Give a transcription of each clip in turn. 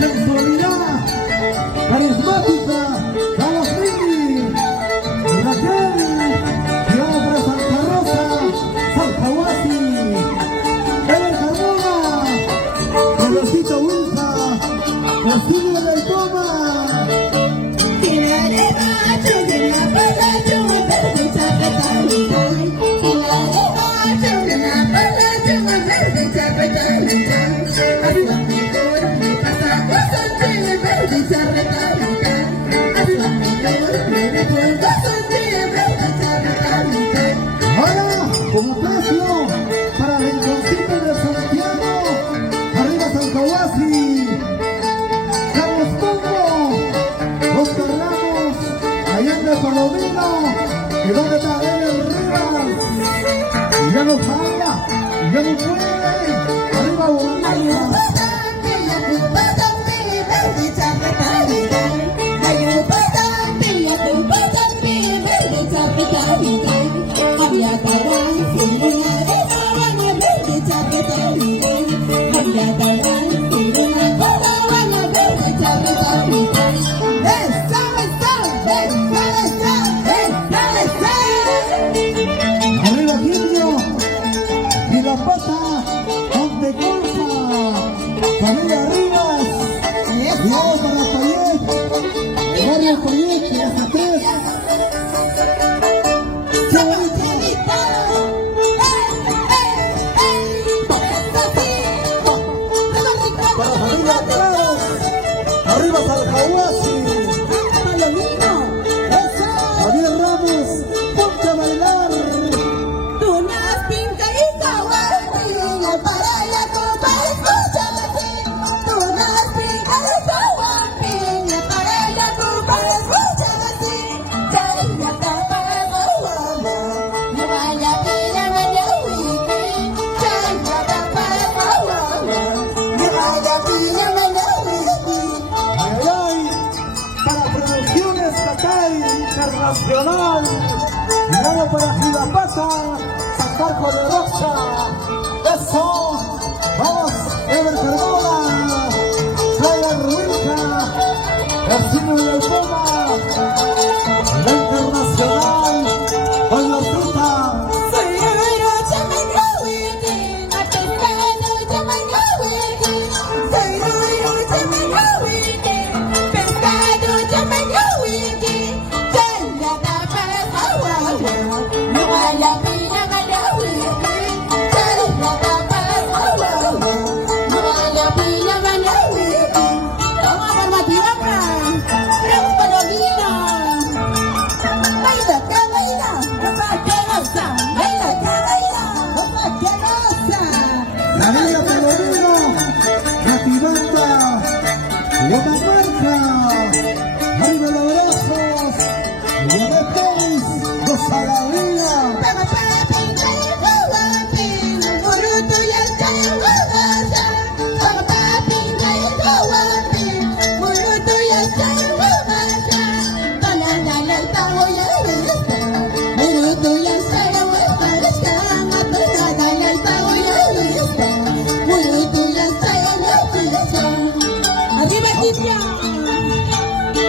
sensualidad carismática, Carlos Mini, Raquel, Diabra Santa Rosa, Salcahuasi, Ellen Carmona, Rosita Wilsa, Cristina del Toma. Ahora, como precio para el rinconcito de Santiago, arriba Salcahuasi, Carlos Pombo, Oscar Ramos, Allende Palomino, ¿y dónde está Eder Rivas? Y ya no falla, y ya no puede, arriba Bolivia. Arriba Quindio y la pata Montecorsa, familia Rivas, y vamos para Payet, el barrio Payet, y hasta tres. Para familia Claros, arriba Salcahuasi, Javier Ramos, ponte a bailar. Internacional, mirando para Gilapata, San Marcos de Rocha, eso, vamos, Ever Carmona, Playa Ruica, el signo del Puma, la Internacional, Vallartita. La Villa Palomino, Ratibanda, Lomamarca, arriba los brazos, y de todos, los alegría.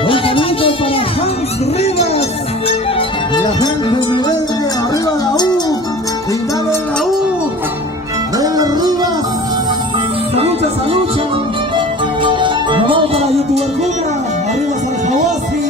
Un saludo para Hans Rivas, la gente merengue, arriba la U, pintado en la U, Eder Rivas, salucha, nos vamos para YouTuber Cubra, arriba Salcahuasi.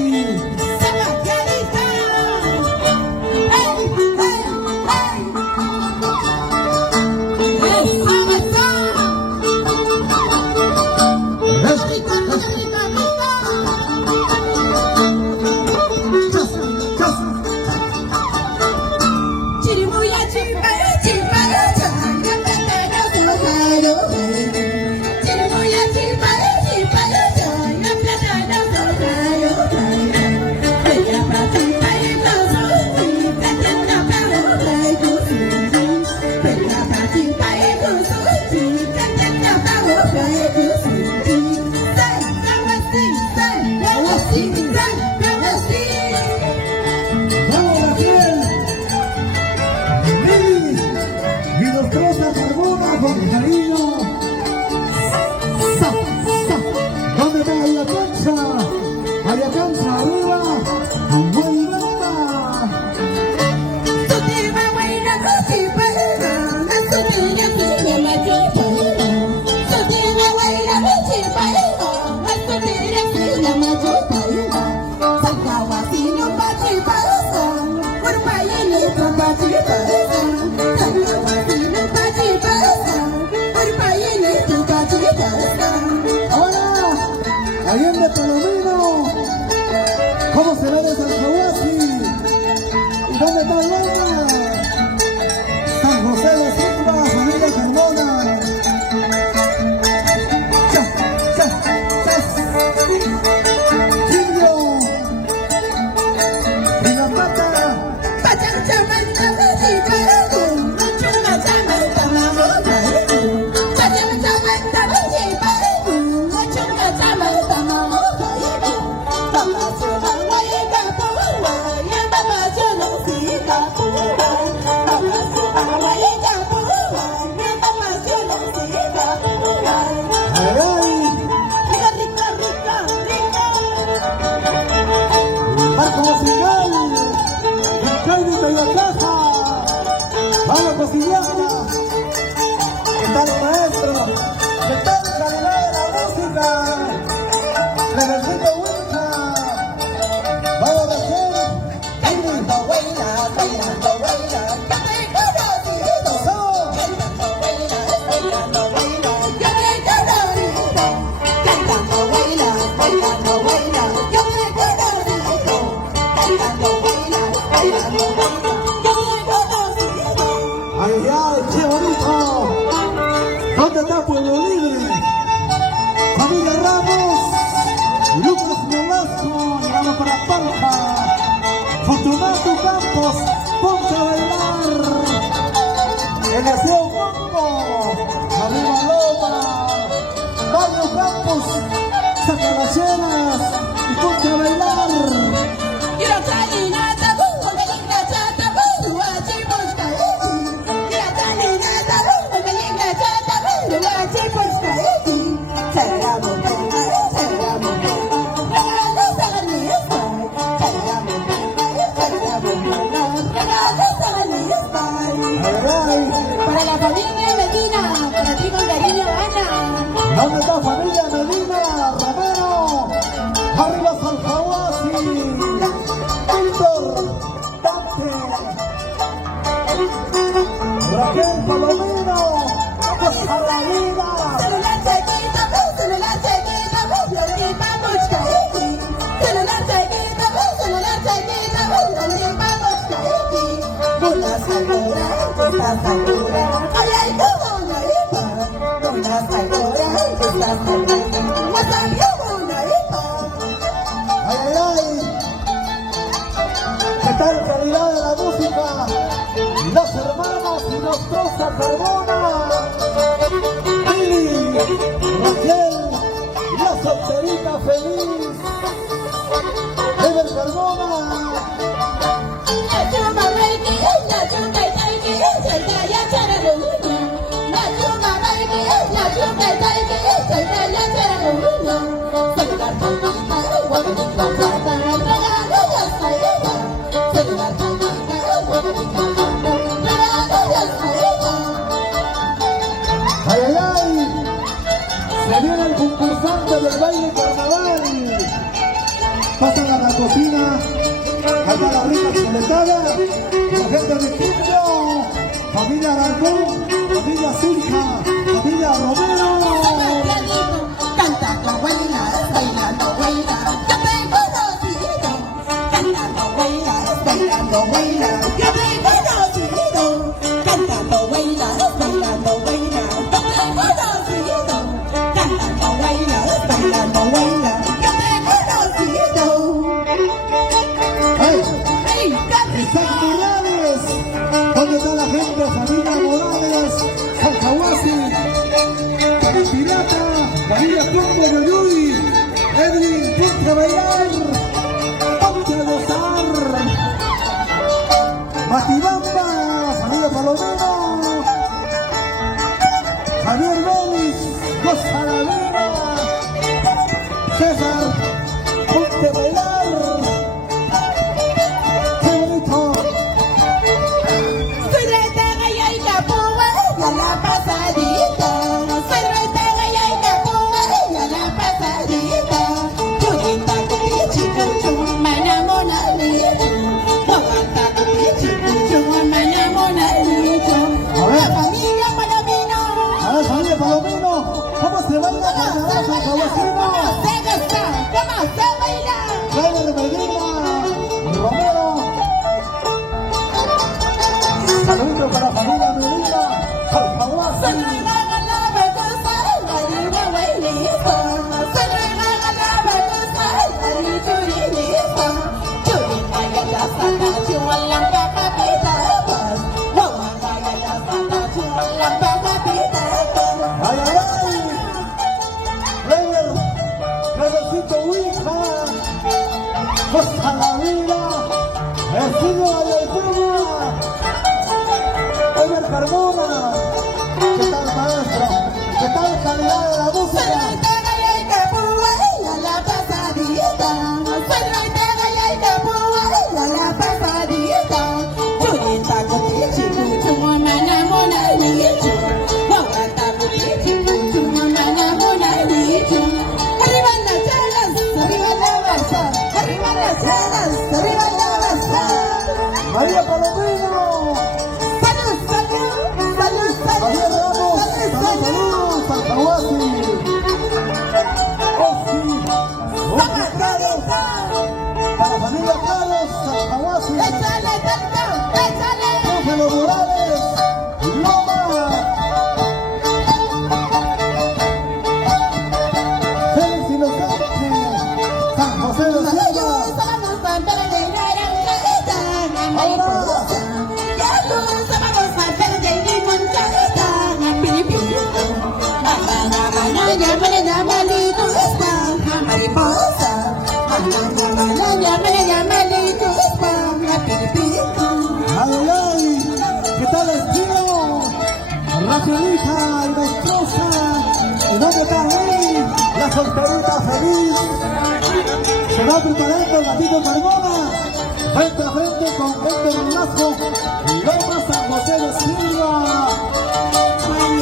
con cariño. Sa, sa. ¿Dónde va Ayacancha? Ayacancha arriba. Vuelta. Allende Palomino, ¿cómo se ve de Salcahuasi? ¿Y dónde está Loma? San José de Silva, familia Carmona. ¡Chas, chas, chas! ¡Indio! ¡Y la pata! ¡Vamos, cosillana! ¿Qué tal, maestro? ¿Qué tal, calidad de la música? ¡Reversito Winca! ¡Vamos a hacer! ¡Bailando, baila, bailando, baila! ¡Que te conocido! ¡Bailando, baila, bailando, baila! ¡Que te conocido! ¡Cantando, baila, bailando, baila! ¡Que te conocido! ¡Bailando, baila, bailando, baila! ¡Ay, ay, qué bonito! ¿Dónde está Pueblo Libre? Familia Ramos, Lucas Nolasco, llegamos para Pampa, Fortunato Campos, ponte a bailar. El deseo Campo, arriba Loma, Mario Campos, saca las llenas y ponte a bailar. Para la familia Medina, para ti con cariño, Ana. ¿Dónde está familia Medina? Romero, arriba Salcahuasi, Víctor, Dante, Raquel Palomino, vamos a la vida. Celular chiquito, ¿dónde vamos, Kaiki? Celular chiquito, ¿dónde vamos, Kaiki? Una segura, ay, ay, cómo no iba. Una segura, cómo no iba. Ay, ay, ay. ¿Qué tal calidad de la música? Los hermanos y los Troza Carmona. Billy, Raquel, la solterita feliz. Ever Carmona. Ay, ay, ay, se viene el concursante del baile carnaval. Pasan a la cocina, acá la rica chuletada, la gente de Quinto, familia Alarcón, familia Silja, familia Romero. Cantando, baila, bailando, baila, yo te he conocido. Cantando, baila, bailando, baila, yo te he conocido. Cantando, baila, bailando, baila, yo te he conocido. Cantando, baila, bailando, baila, yo te he conocido. ¡Ay! ¡Ey, Isaac Morales, ¿dónde está la gente? Familia Morales, Salcahuasi, Pirata, familia Pombo Yoyuy, Edwin, ponte a bailar, ponte a gozar. Matibá. Vecino de Alfama, Ever Carmona, ¿qué tal maestro? ¿Qué tal calidad de la música? María Palomino, ¡Salud, salud! ¡Salud, Javier Ramos, salud! salud, Santahuasi, Osi, Jorge Carlos, para la familia Carlos, Santahuasi, ¡Échale, Tacto! ¡Échale! Ángelo Morales, Loma, Félix Inocente, San José de la Sierra. Ay, ay, ¿qué tal estilo? Rafaelita, Nostrosa, ¿y dónde está ahí? La solterita feliz. Se va preparando el gatito Carmona, frente a frente con Héctor Velasco, Loma San José de Silva. Ay,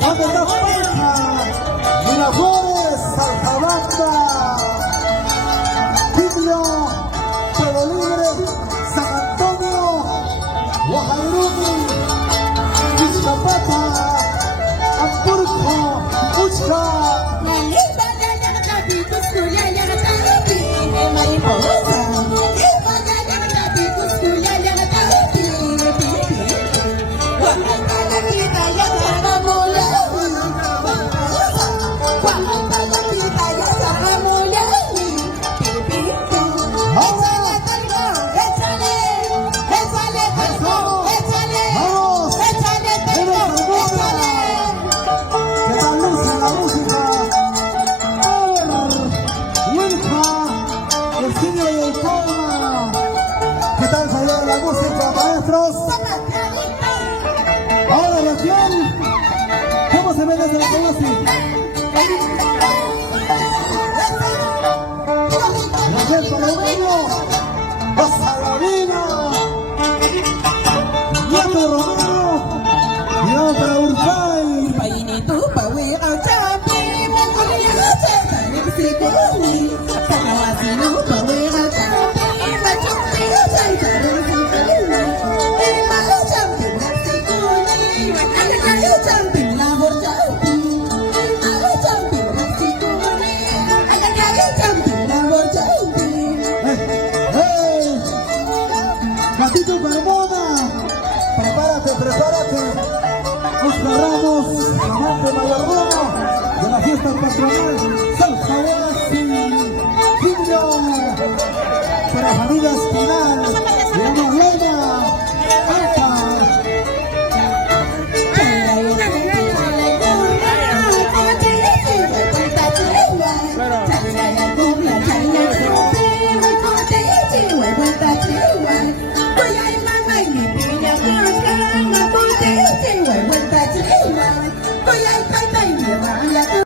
¿dónde está Paja? Miraflores, Saltabanda, Quiblo, Pueblo Libre, San Antonio, Guajayruki, Iztapapa, Ampurco, Uxca. ¿Qué tal salió la música, maestros? Ahora, Rafael, ¿cómo se ve desde la Colossi? Rafael Palomino, Pasalavina, Nieto Romero, y vamos para Urfay. Gatito Carmona, prepárate, prepárate. Oscar Ramos, amante mayordomo de la fiesta patronal, San Javier, Quiblo, para familias